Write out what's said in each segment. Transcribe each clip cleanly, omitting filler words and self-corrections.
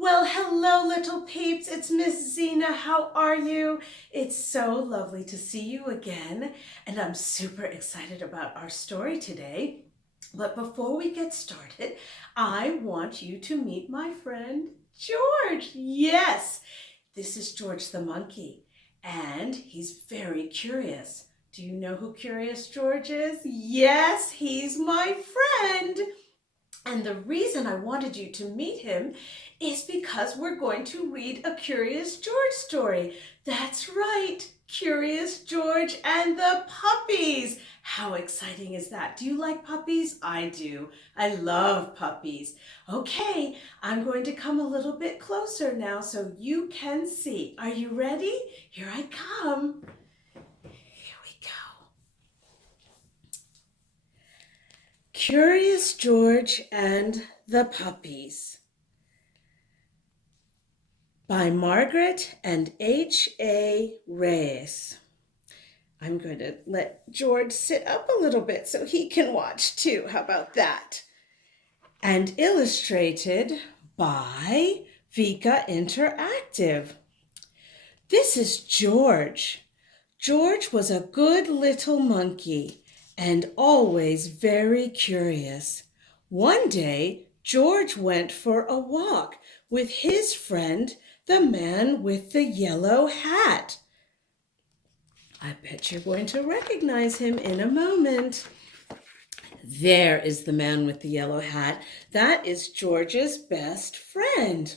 Well, hello, little peeps. It's Miss Zena. How are you? It's so lovely to see you again, and I'm super excited about our story today. But before we get started, I want you to meet my friend George. Yes, this is George the monkey, and he's very curious. Do you know who Curious George is? Yes, he's my friend. And the reason I wanted you to meet him is because we're going to read a Curious George story. That's right, Curious George and the Puppies. How exciting is that? Do you like puppies? I do. I love puppies. Okay, I'm going to come a little bit closer now so you can see. Are you ready? Here I come. Here we go. Curious George and the Puppies by Margret and H.A. Rey. I'm going to let George sit up a little bit so he can watch too. How about that? And illustrated by Vika Interactive. This is George. George was a good little monkey and always very curious. One day, George went for a walk with his friend, the man with the yellow hat. I bet you're going to recognize him in a moment. There is the man with the yellow hat. That is George's best friend.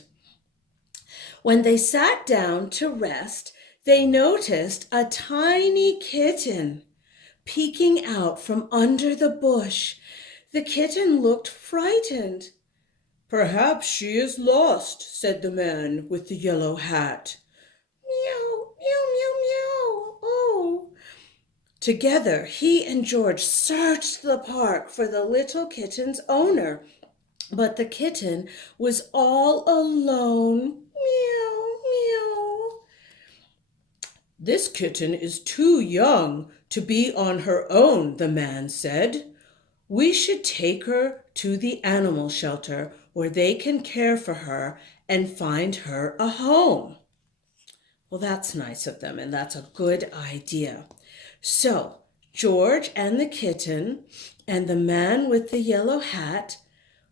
When they sat down to rest, they noticed a tiny kitten peeking out from under the bush. The kitten looked frightened. "Perhaps she is lost," said the man with the yellow hat. "Meow, meow, meow, meow. Oh." Together, he and George searched the park for the little kitten's owner, but the kitten was all alone. Meow, meow. "This kitten is too young to be on her own," the man said. "We should take her to the animal shelter where they can care for her and find her a home." Well, that's nice of them, and that's a good idea. So George and the kitten and the man with the yellow hat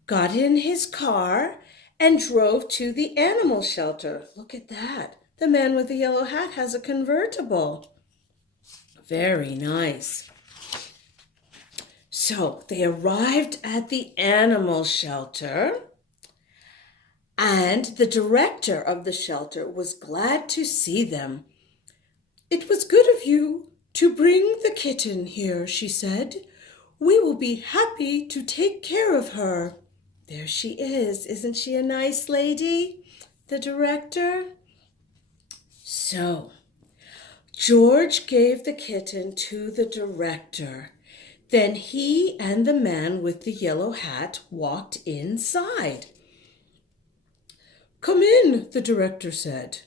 got in his car and drove to the animal shelter. Look at that. The man with the yellow hat has a convertible. Very nice. So they arrived at the animal shelter, and the director of the shelter was glad to see them. "It was good of you to bring the kitten here," she said. "We will be happy to take care of her." There she is. Isn't she a nice lady? The director. So George gave the kitten to the director. Then he and the man with the yellow hat walked inside. "Come in," the director said,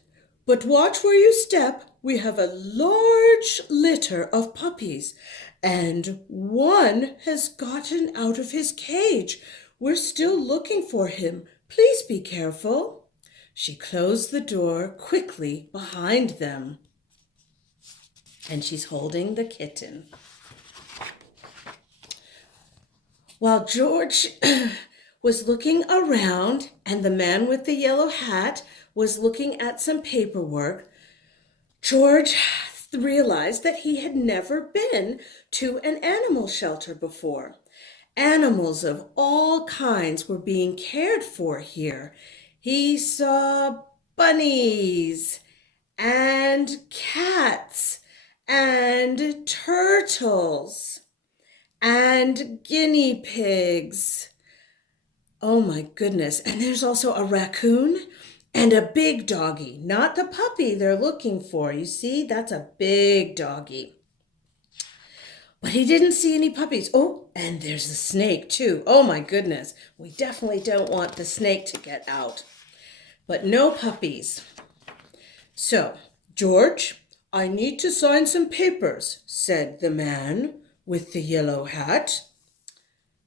"but watch where you step. We have a large litter of puppies, and one has gotten out of his cage. We're still looking for him. Please be careful." She closed the door quickly behind them, and she's holding the kitten. While George was looking around and the man with the yellow hat was looking at some paperwork, George realized that he had never been to an animal shelter before. Animals of all kinds were being cared for here. He saw bunnies and cats and turtles and guinea pigs. Oh my goodness. And there's also a raccoon and a big doggy. Not the puppy they're looking for. You see, that's a big doggy. But he didn't see any puppies. Oh, and there's a snake too. Oh my goodness. We definitely don't want the snake to get out. But no puppies. So, "George, I need to sign some papers," said the man with the yellow hat.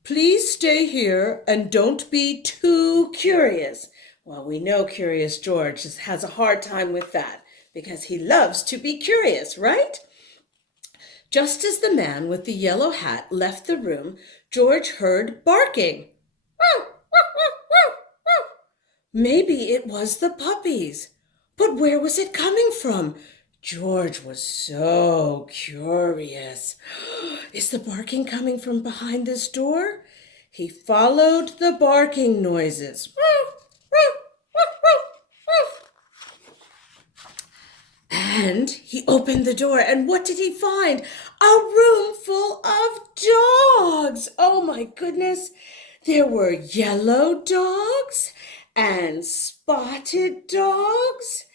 "Please stay here and don't be too curious." Well, we know Curious George has a hard time with that because he loves to be curious, right? Just as the man with the yellow hat left the room, George heard barking. Maybe it was the puppies. But where was it coming from? George was so curious. Is the barking coming from behind this door? He followed the barking noises. And he opened the door, and what did he find? A room full of dogs. Oh my goodness. There were yellow dogs and spotted dogs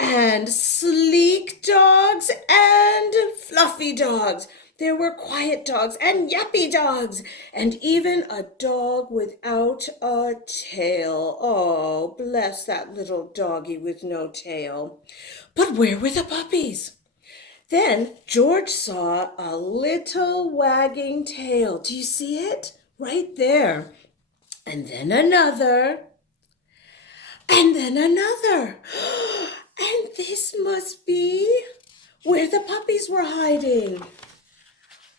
and sleek dogs and fluffy dogs. There were quiet dogs and yappy dogs and even a dog without a tail. Oh, bless that little doggy with no tail. But where were the puppies? Then George saw a little wagging tail. Do you see it? Right there. And then another. And then another. And this must be where the puppies were hiding.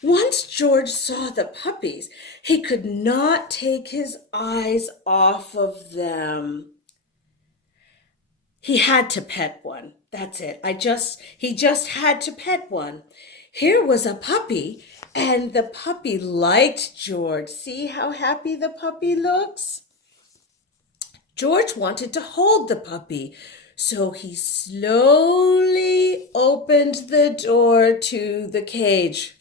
Once George saw the puppies, he could not take his eyes off of them. He had to pet one. That's it. He just had to pet one. Here was a puppy, and the puppy liked George. See how happy the puppy looks? George wanted to hold the puppy, so he slowly opened the door to the cage.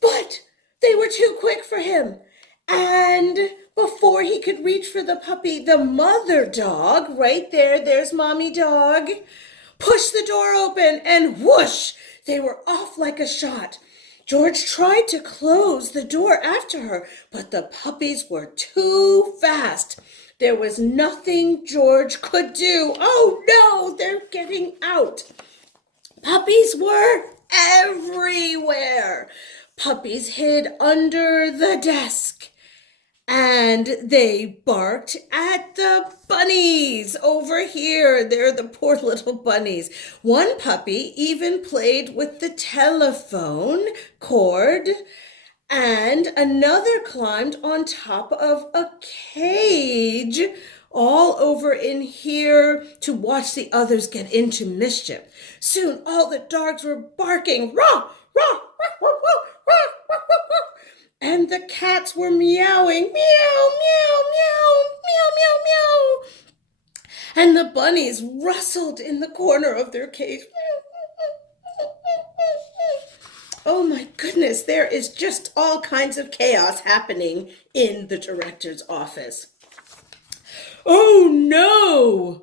But they were too quick for him. And before he could reach for the puppy, the mother dog, right there's mommy dog, pushed the door open and whoosh, they were off like a shot. George tried to close the door after her, but the puppies were too fast. There was nothing George could do. Oh no, they're getting out. Puppies were everywhere. Puppies hid under the desk. And they barked at the bunnies over here. They're the poor little bunnies. One puppy even played with the telephone cord, and another climbed on top of a cage all over in here to watch the others get into mischief. Soon all the dogs were barking, rah, rah, rah, rah, rah, rah, rah, rah. And the cats were meowing, meow, meow, meow, meow, meow, meow. And the bunnies rustled in the corner of their cage. Oh my goodness, there is just all kinds of chaos happening in the director's office. Oh no!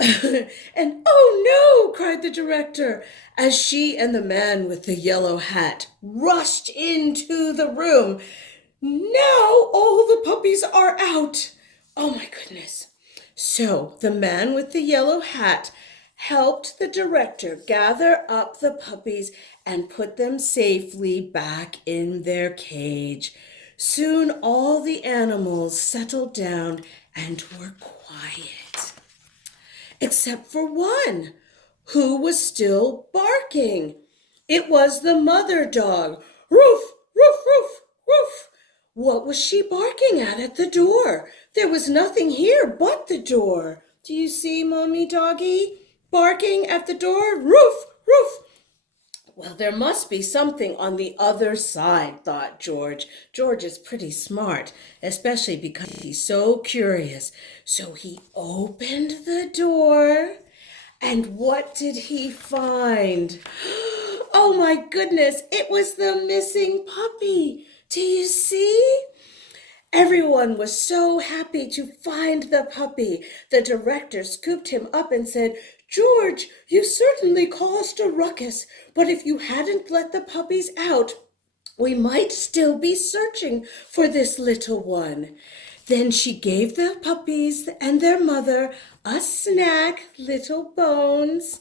And oh no, cried the director, as she and the man with the yellow hat rushed into the room. Now all the puppies are out. Oh my goodness. So the man with the yellow hat helped the director gather up the puppies and put them safely back in their cage. Soon all the animals settled down and were quiet. Except for one, who was still barking. It was the mother dog. Roof, roof, roof, roof. What was she barking at the door? There was nothing here but the door. Do you see, Mommy Doggy? Barking at the door. Roof, roof. Well, there must be something on the other side, thought George. George is pretty smart, especially because he's so curious. So he opened the door, and what did he find? Oh my goodness, it was the missing puppy. Do you see? Everyone was so happy to find the puppy. The director scooped him up and said, George, you certainly caused a ruckus, but if you hadn't let the puppies out, we might still be searching for this little one. Then she gave the puppies and their mother a snack, little bones,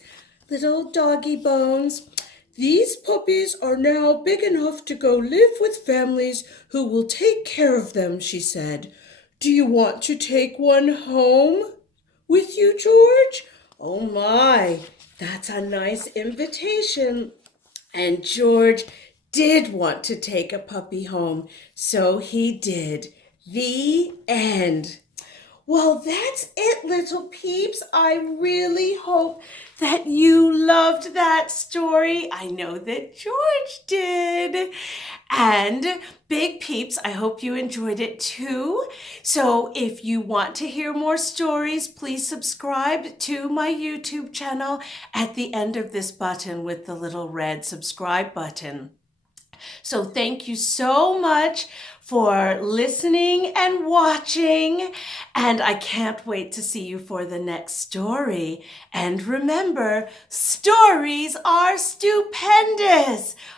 little doggy bones. These puppies are now big enough to go live with families who will take care of them, she said. Do you want to take one home with you, George? Oh my, that's a nice invitation. And George did want to take a puppy home, so he did. The end. Well, that's it, little peeps. I really hope that you loved that story. I know that George did. And big peeps, I hope you enjoyed it too. So if you want to hear more stories, please subscribe to my YouTube channel at the end of this button with the little red subscribe button. So thank you so much for listening and watching. And I can't wait to see you for the next story. And remember, stories are stupendous.